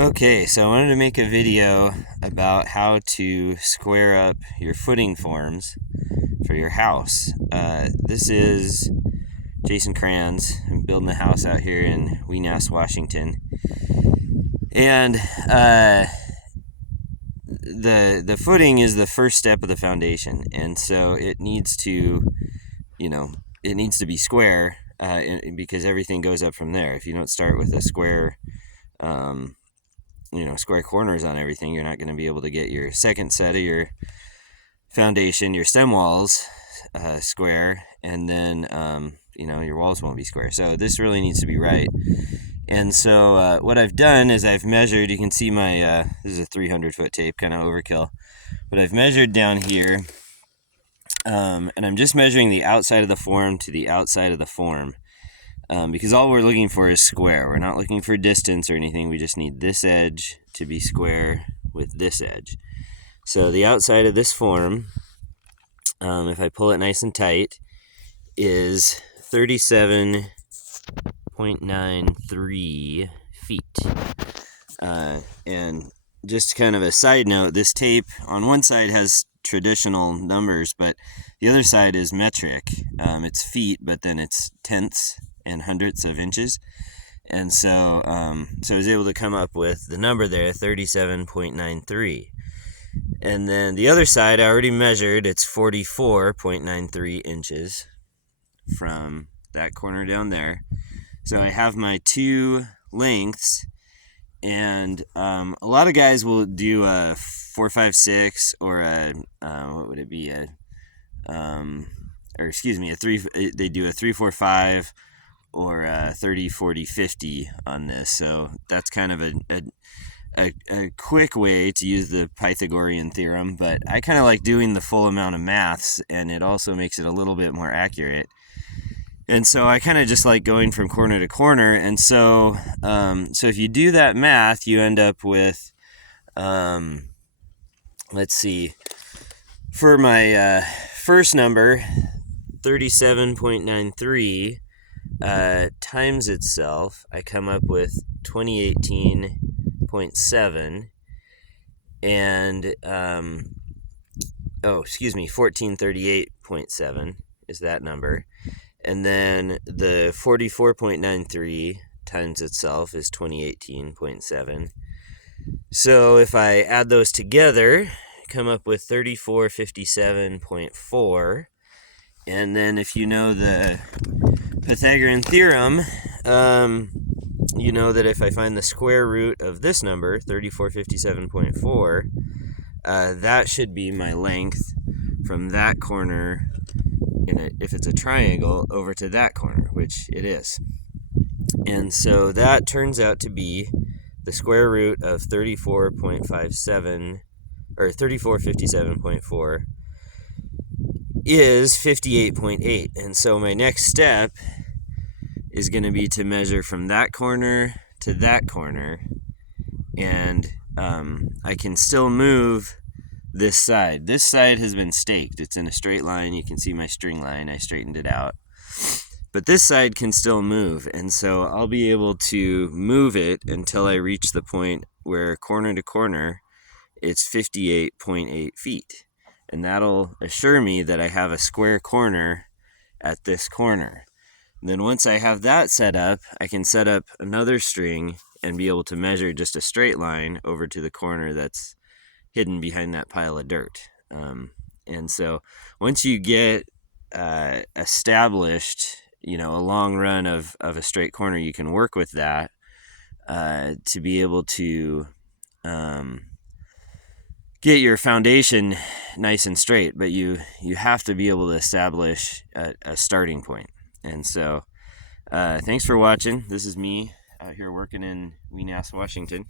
Okay, so I wanted to make a video about how to square up your footing forms for your house. This is Jason Kranz. I'm building a house out here in Weenass, Washington. And the footing is the first step of the foundation. And so it needs to, it needs to be square because everything goes up from there. If you don't start with a square square corners on everything, you're not going to be able to get your second set of your foundation, your stem walls, square, and then your walls won't be square. So this really needs to be right. And so what I've done is I've measured. You can see my this is a 300-foot tape, kind of overkill, but I've measured down here, and I'm just measuring the outside of the form to the outside of the form. Because all we're looking for is square. We're not looking for distance or anything. We just need this edge to be square with this edge. So the outside of this form, if I pull it nice and tight, is 37.93 feet. And just kind of a side note, this tape on one side has traditional numbers, but the other side is metric. It's feet, but then it's tenths and hundredths of inches. And so I was able to come up with the number there, 37.93. And then the other side I already measured. It's 44.93 inches from that corner down there. So I have my two lengths, and a lot of guys will do a 4-5-6 or a what would it be, a 3. They do a 3-4-5 or 30-40-50 on this. So that's kind of a quick way to use the Pythagorean theorem, but I kind of like doing the full amount of maths, and it also makes it a little bit more accurate. And so I kind of just like going from corner to corner. And so if you do that math, you end up with, let's see, for my first number, 37.93, times itself, I come up with 2018.7, and 1438.7 is that number. And then the 44.93 times itself is 2018.7. So if I add those together, I come up with 3457.4. And then if you know the Pythagorean theorem, you know that if I find the square root of this number, 3457.4, that should be my length from that corner, if it's a triangle, over to that corner, which it is. And so that turns out to be the square root of 34.57, or 3457.4, is 58.8. And so my next step is going to be to measure from that corner to that corner, and I can still move this side. This side has been staked. It's in a straight line. You can see my string line. I straightened it out. But this side can still move, and so I'll be able to move it until I reach the point where corner to corner it's 58.8 feet. And that'll assure me that I have a square corner at this corner. And then once I have that set up, I can set up another string and be able to measure just a straight line over to the corner that's hidden behind that pile of dirt. And so once you get established, a long run of a straight corner, you can work with that to be able to get your foundation nice and straight, but you have to be able to establish a starting point. And so thanks for watching. This is me out here working in Weenass, Washington.